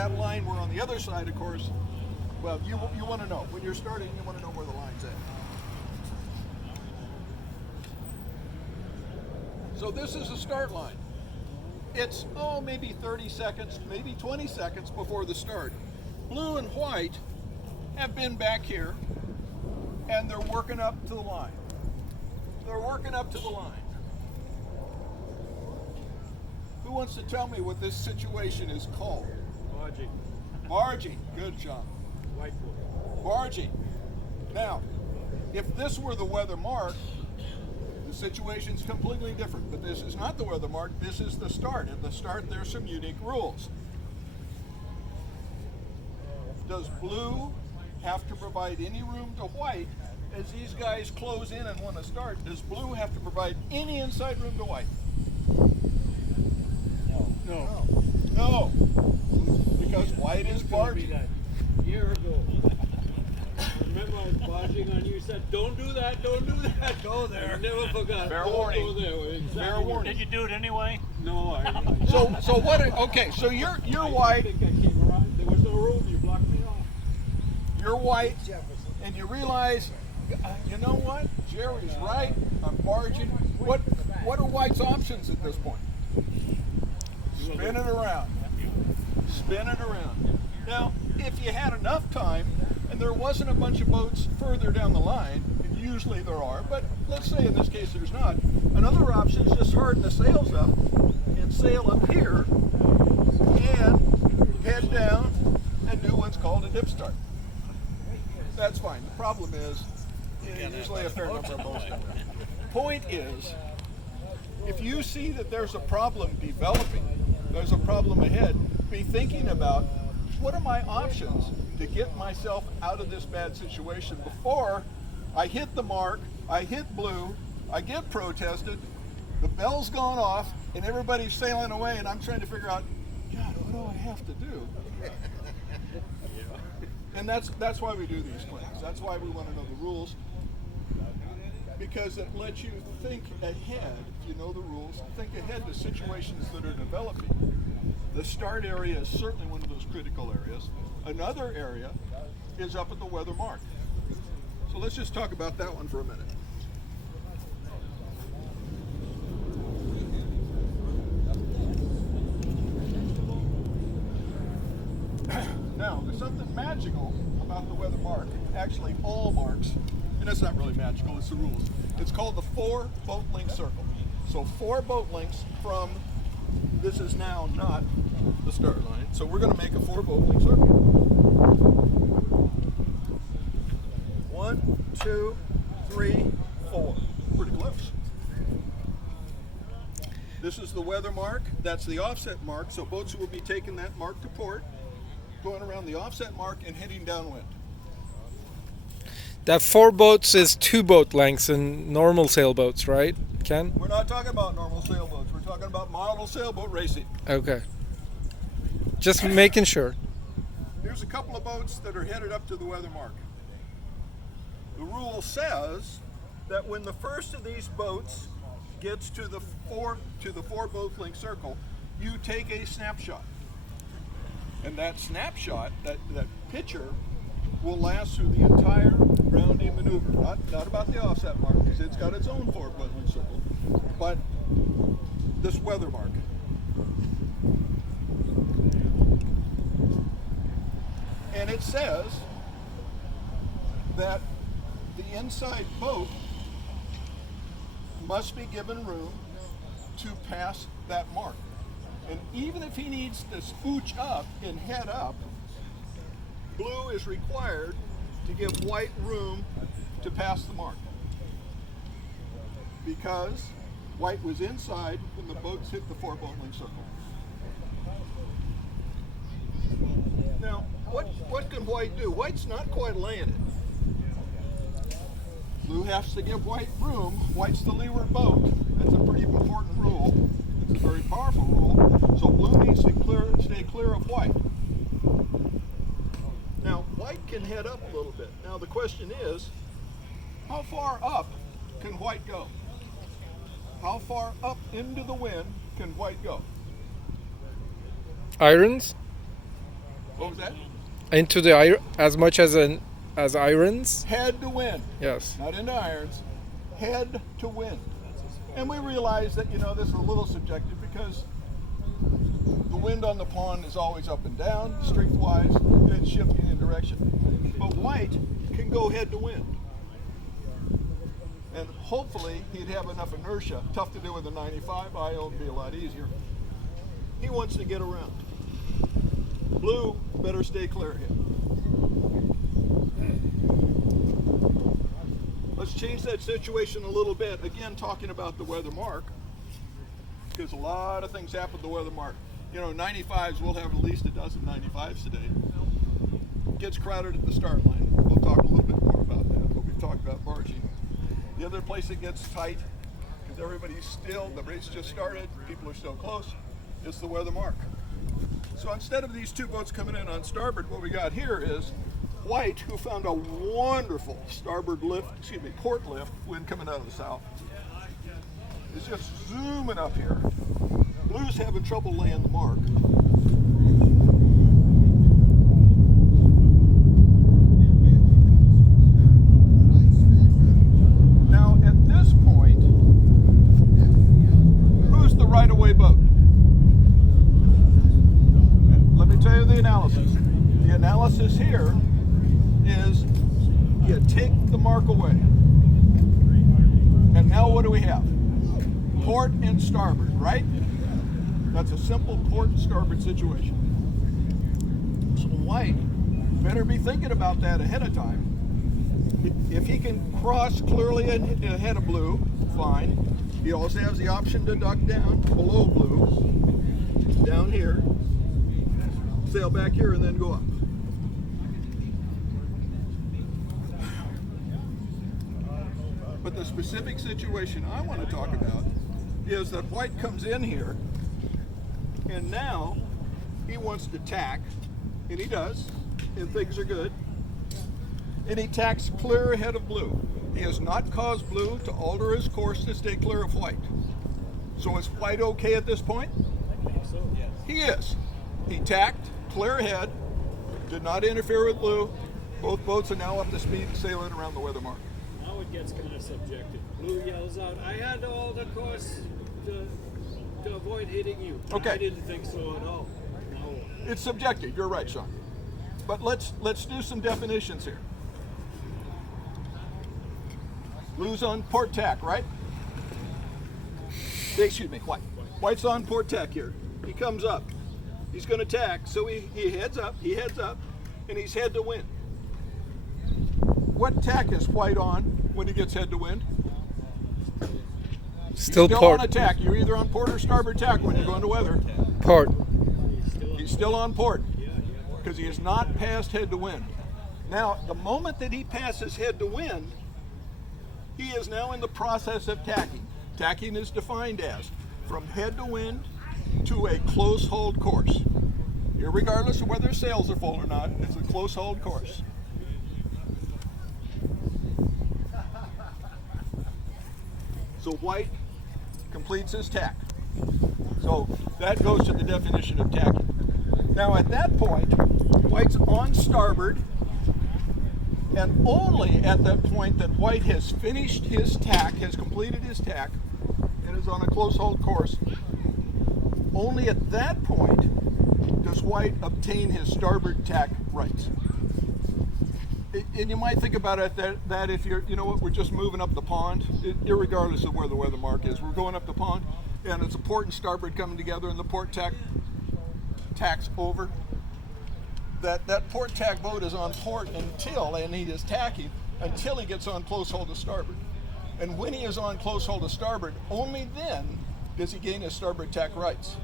that line were on the other side, of course, well, you want to know. When you're starting, you want to know where the line's at. So this is a start line. It's, maybe 30 seconds, maybe 20 seconds before the start. Blue and white have been back here, and they're working up to the line. They're working up to the line. Who wants to tell me what this situation is called? Barging. Barging. Good job. Whiteboard. Barging. Now, if this were the weather mark, the situation's completely different. But this is not the weather mark. This is the start. At the start, there's some unique rules. Does blue have to provide any room to white as these guys close in and want to start? Does blue have to provide any inside room to white? No. No. Because white is barging. A year ago. Remember I was barging on you, said, don't do that, don't do that. Go there. I never forgot. Fair Don't warning. Go there. Exactly. Fair warning. Did you do it anyway? No, I So what? Okay, so you're I white. think I came around. There was no room. You blocked me off. You're white, and you realize, you know what? Jerry's right. I'm barging. What are white's options at this point? Spin it around. Spin it around. Now, if you had enough time, and there wasn't a bunch of boats further down the line, and usually there are, but let's say in this case there's not, another option is just harden the sails up and sail up here and head down and do what's called a dip start. That's fine. The problem is, usually a fair number of boats don't. Point is, if you see that there's a problem developing, there's a problem ahead, be thinking about what are my options to get myself out of this bad situation before I hit the mark, I hit blue, I get protested, the bell's gone off, and everybody's sailing away, and I'm trying to figure out, God, what do I have to do? And that's why we do these claims. That's why we want to know the rules, because it lets you think ahead. If you know the rules, think ahead to situations that are developing. The start area is certainly one of those critical areas. Another area is up at the weather mark. So let's just talk about that one for a minute. Now, there's something magical about the weather mark. Actually, all marks, and it's not really magical, it's the rules. It's called the 4 boat length circle. So 4 boat lengths from, this is now not the start line, so we're going to make a 4 boat length circle. 1, 2, 3, 4. Pretty close. This is the weather mark. That's the offset mark. So boats will be taking that mark to port, going around the offset mark and heading downwind. That 4 boats is 2 boat lengths in normal sailboats, right, Ken? We're not talking about normal sailboats. We're talking about model sailboat racing. Okay. Just making sure. Here's a couple of boats that are headed up to the weather mark. The rule says that when the first of these boats gets to the 4 boat length circle, you take a snapshot. And that snapshot, that picture, will last through the entire rounding maneuver. Not about the offset mark, because it's got its own 4 boat length circle, but this weather mark. And it says that the inside boat must be given room to pass that mark. And even if he needs to scooch up and head up, blue is required to give white room to pass the mark, because white was inside when the boats hit the 4 boat length circle. Now, what can white do? White's not quite laying it. Blue has to give white room. White's the leeward boat. That's a pretty important rule. It's a very powerful rule. So blue needs to stay clear of white. Now, white can head up a little bit. Now, the question is, how far up can white go? How far up into the wind can white go? Irons? What was that? Into the as much as irons. Head to wind. Yes. Not into irons. Head to wind. And we realize that, this is a little subjective because the wind on the pond is always up and down, strength-wise, and it's shifting in direction. But white can go head to wind. And hopefully he'd have enough inertia. Tough to do with a 95, IO would be a lot easier. He wants to get around. Blue better stay clear here. Let's change that situation a little bit. Again, talking about the weather mark, because a lot of things happen to the weather mark. 95s, we'll have at least a dozen 95s today. Gets crowded at the start line. We'll talk a little bit more about that, but we talked about barging. The other place it gets tight, because everybody's still, the race just started, people are still close, is the weather mark. So instead of these two boats coming in on starboard, what we got here is white, who found a wonderful port lift, wind coming out of the south, is just zooming up here. Blue's having trouble laying the mark. Now, at this point, who's the right-of-way boat? Let me tell you the analysis. The analysis here is you take the mark away. And now what do we have? Port and starboard, right? That's a simple port and starboard situation. So white better be thinking about that ahead of time. If he can cross clearly ahead of blue, fine. He also has the option to duck down below blue, down here, sail back here, and then go up. But the specific situation I want to talk about is that white comes in here, and now he wants to tack, and he does, and things are good. And he tacks clear ahead of blue. He has not caused blue to alter his course to stay clear of white. So is white okay at this point? He is. He tacked clear ahead, did not interfere with blue. Both boats are now up to speed sailing around the weather mark. Now it gets kind of subjective. Blue yells out, I had to alter course to avoid hitting you. Okay. I didn't think so at all. No. It's subjective, you're right, Sean. But let's do some definitions here. Blue's on port tack, right? Excuse me, white. White's on port tack here. He comes up. He's going to tack, so he heads up, and he's head to wind. What tack is white on when he gets head to wind? Still He's port. on a tack. You're either on port or starboard tack when you're going to weather. Port. He's still on port because he has not passed head to wind. Now, the moment that he passes head to wind, he is now in the process of tacking. Tacking is defined as from head to wind to a close hold course. Irregardless of whether sails are full or not, it's a close hold course. So white completes his tack. So that goes to the definition of tacking. Now at that point, white's on starboard, and only at that point that white has finished his tack, has completed his tack, and is on a close hold course, only at that point does white obtain his starboard tack rights. And you might think about it that if you're, we're just moving up the pond, irregardless of where the weather mark is, we're going up the pond, and it's a port and starboard coming together, and the port tack's over. That port tack boat is on port and he is tacking until he gets on close hold to starboard. And when he is on close hold to starboard, only then does he gain his starboard tack rights.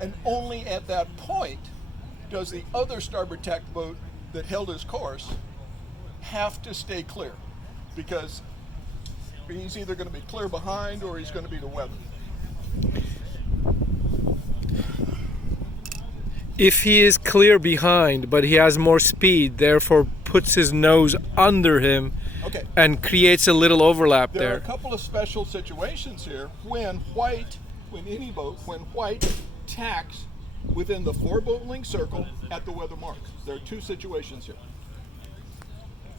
And only at that point does the other starboard tack boat that held his course have to stay clear, because he's either going to be clear behind or he's going to be to weather. If he is clear behind, but he has more speed, therefore puts his nose under him Okay. and creates a little overlap There are there. a couple of special situations here when white tacks within the 4 boat length circle at the weather mark. There are 2 situations here.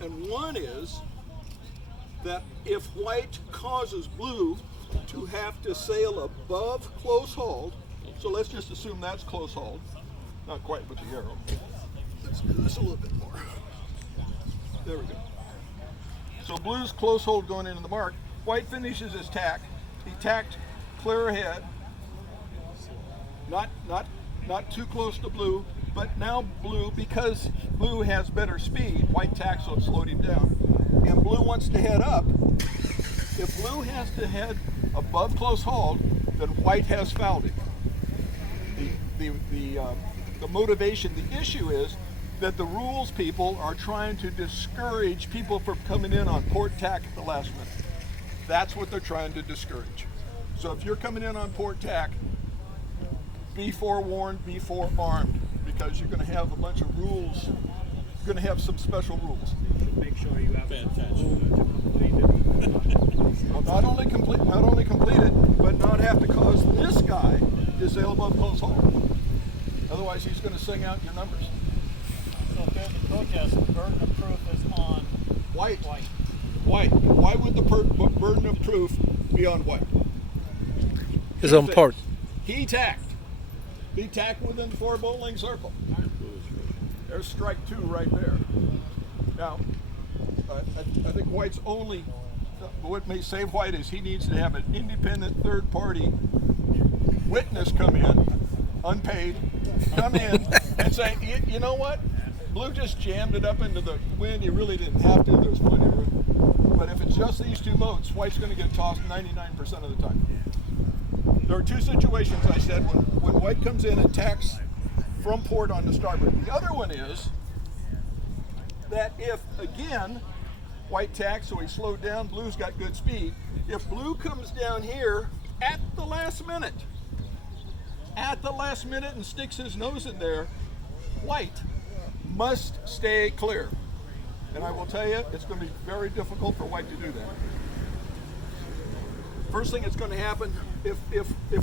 And one is that if white causes blue to have to sail above close hauled, so let's just assume that's close hauled, not quite with the arrow. Let's do this a little bit more. There we go. So blue's close hold going into the mark. White finishes his tack. He tacked clear ahead. Not too close to blue, but now blue, because blue has better speed, white tack, so it slowed him down. And blue wants to head up. If blue has to head above close hauled, then white has fouled him. The motivation, the issue is that the rules people are trying to discourage people from coming in on port tack at the last minute. That's what they're trying to discourage. So if you're coming in on port tack, be forewarned, be forearmed, because you're going to have a bunch of rules. You're going to have some special rules. Make sure you have Well, not only complete it, but not have to cause this guy to sail above close haul. Otherwise, he's going to sing out your numbers. So if there's a protest, the burden of proof is on White. white. White. Why would the burden of proof be on white? Is on port. He tacked. He tacked within the 4 boat length circle. There's strike 2 right there. Now, I think white's only, what may save white is he needs to have an independent third party witness come in, unpaid, come in and say, you know what? Blue just jammed it up into the wind. He really didn't have to. There's plenty of room. But if it's just these 2 boats, white's going to get tossed 99% of the time. There are 2 situations, I said, when white comes in and tacks from port onto starboard. The other one is that if, again, white tacks, so he slowed down, blue's got good speed. If blue comes down here at the last minute and sticks his nose in there, white must stay clear. And I will tell you, it's going to be very difficult for white to do that. First thing that's going to happen, if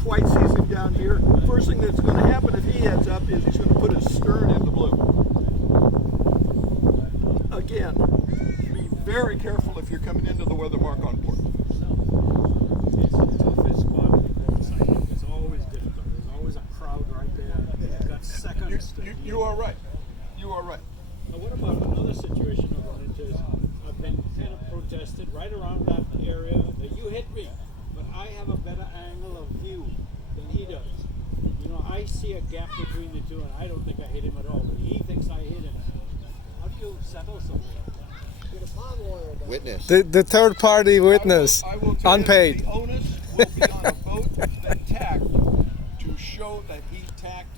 white sees him down here, first thing that's going to happen if he heads up is he's going to put his stern into blue. Again, be very careful if you're coming into the weather mark on port. It's the toughest spot in the boat site. It's always difficult. There's always a crowd right there. You've got seconds. You are right. You are right. Now, what about another situation I've run into? I've been kind of protested right around that area that you hit me, but I have a better angle of view than he does. You know, I see a gap between the two, and I don't think I hit him at all, but he thinks I hit him. How do you settle something like that? Witness. The third party witness, I will tell unpaid. You, the onus will be on a boat that tacked to show that he tacked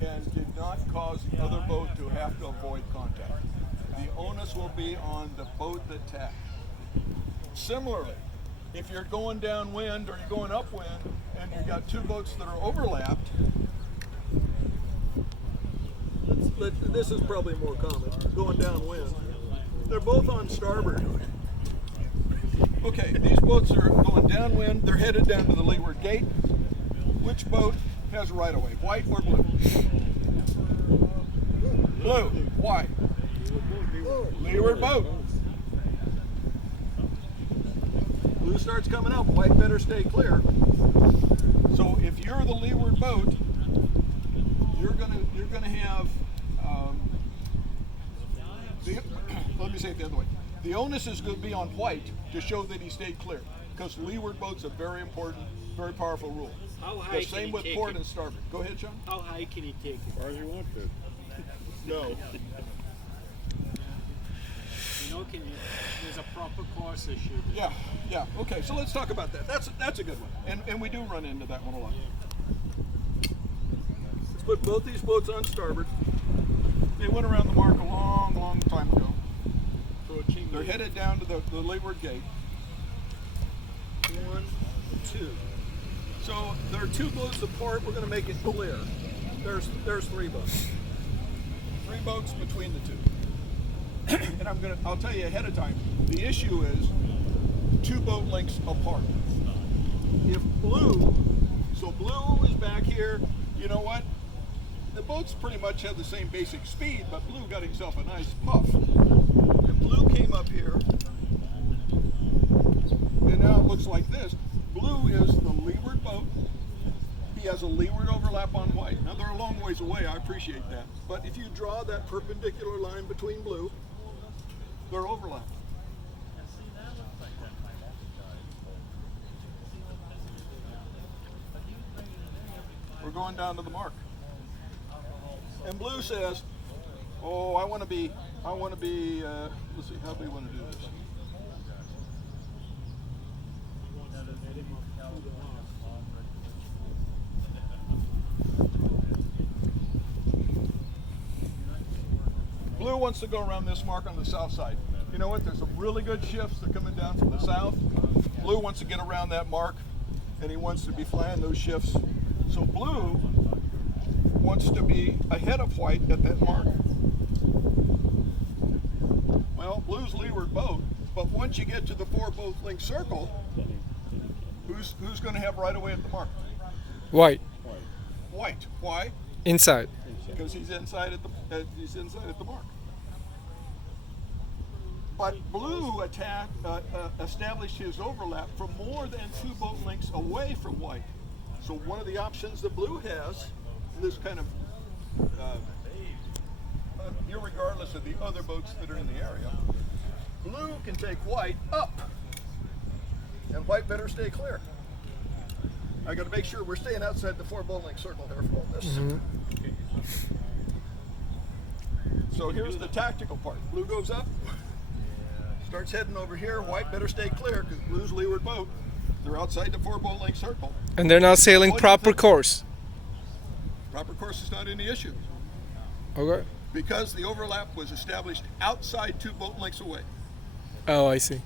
and did not cause the other boat to have to avoid contact. The onus will be on the boat that tacked. Similarly, if you're going downwind or you're going upwind and you've got 2 boats that are overlapped, this is probably more common, going downwind. They're both on starboard. Okay, these boats are going downwind, they're headed down to the leeward gate. Which boat has right of way, white or blue? Blue. Why? Leeward boat. Blue starts coming up, white better stay clear. So if you're the leeward boat, you're gonna have let me say it the other way. The onus is going to be on white to show that he stayed clear, because leeward boat's a very important, very powerful rule. How high The can same he with take port it? and starboard. Go ahead, Sean. How high can he take it? As far as you want to. No. You know, there's a proper course issue. Yeah. Okay, so let's talk about that. That's a good one, and we do run into that one a lot. Let's put both these boats on starboard. They went around the mark a long time ago. They're headed down to the leeward gate. 1, 2. So there are 2 boats apart. We're going to make it clear. There's 3 boats. 3 boats between the 2. And I'll tell you ahead of time. The issue is 2 boat lengths apart. If blue is back here, you know what? the boats pretty much have the same basic speed, but Blue got himself a nice puff. And Blue came up here, and now it looks like this. Blue is the leeward boat. He has a leeward overlap on White. Now they're a long ways away, I appreciate that. But if you draw that perpendicular line between Blue, they're overlapped. We're going down to the mark. And Blue says, oh, I want to be, let's see, how do we want to do this? Blue wants to go around this mark on the south side. You know what? There's some really good shifts that are coming down from the south. Blue wants to get around that mark, and he wants to be flying those shifts. So Blue wants to be ahead of White at that mark. Well, Blue's leeward boat, but once you get to the 4 boat length circle, who's going to have right away at the mark? White. White. Why? Inside. Because he's inside at the mark. But Blue established his overlap from more than 2 boat lengths away from White. So one of the options that Blue has, this kind of, irregardless of the other boats that are in the area, Blue can take White up, and White better stay clear. I got to make sure we're staying outside the 4 boat length circle here for all this. Mm-hmm. So here's the tactical part. Blue goes up, starts heading over here. White better stay clear because Blue's leeward boat. They're outside the 4 boat length circle. And they're not sailing What do you proper think? course. Proper course is not any issue Okay. because the overlap was established outside 2 boat lengths away. Oh, I see.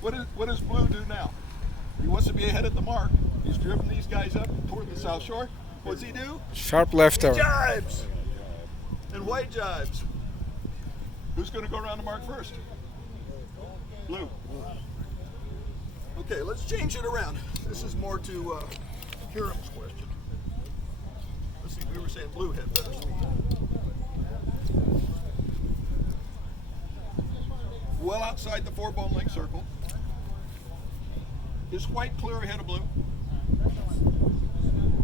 What does Blue do now? He wants to be ahead at the mark. He's driven these guys up toward the south shore. What's he do? Sharp left He turn. jibes. And White jibes. Who's going to go around the mark first? Blue. Okay, let's change it around. This is more to Hiram's question. Let's see, we were saying Blue had better speed. Well outside the 4 boat length circle. Is White clear ahead of Blue?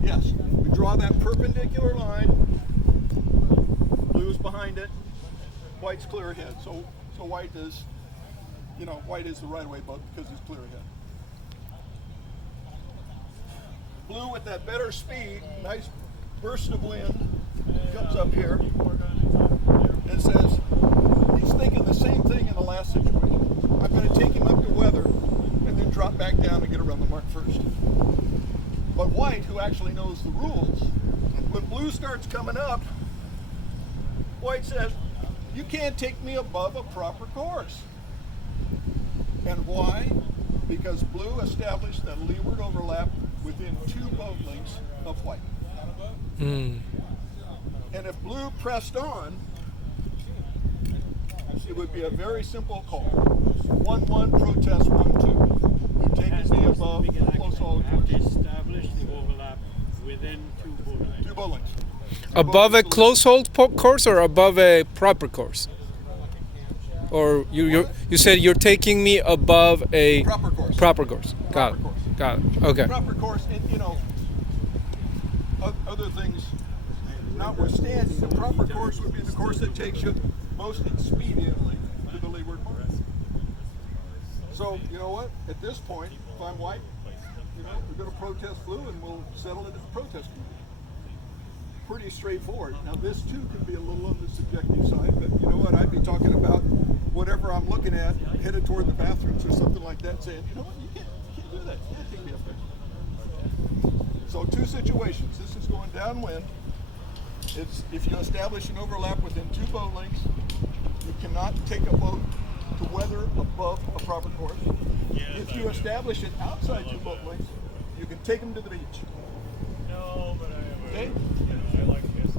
Yes. We draw that perpendicular line. Blue's behind it. White's clear ahead. So White is, White is the right-of-way boat because he's clear ahead. Blue with that better speed, nice burst of wind, comes up here and says, he's thinking the same thing in the last situation. I'm going to take him up to weather and then drop back down and get around the mark first. But White, who actually knows the rules, when Blue starts coming up, White says, you can't take me above a proper course. And why? Because Blue established that leeward overlap within 2 boat lengths of White. Mm. And if Blue pressed on, it would be a very simple call. 1-1 protest 1-2. You're taking me above close haul have to course. establish the overlap within 2 boat lengths. 2 boat lengths. Above a close hold course or above a proper course? Or you said you're taking me above a Proper course. proper course. Got Proper it. course. Got it. Okay. Proper course, and other things notwithstanding, the proper course would be the course that takes you most expediently to the leeward mark. So, you know what? At this point, if I'm White, we're going to protest Blue and we'll settle it at the protest committee. Pretty straightforward. Now, this too can be a little on the subjective side, but you know what? I'd be talking about whatever I'm looking at, headed toward the bathrooms or something like that, saying, you know what? You can't do that. You can't take me up there. So, 2 situations. This is going downwind. It's if you establish an overlap within 2 boat lengths, you cannot take a boat to weather above a proper course. If you establish it outside 2 boat lengths, you can take them to the beach. No, but Okay? I like this.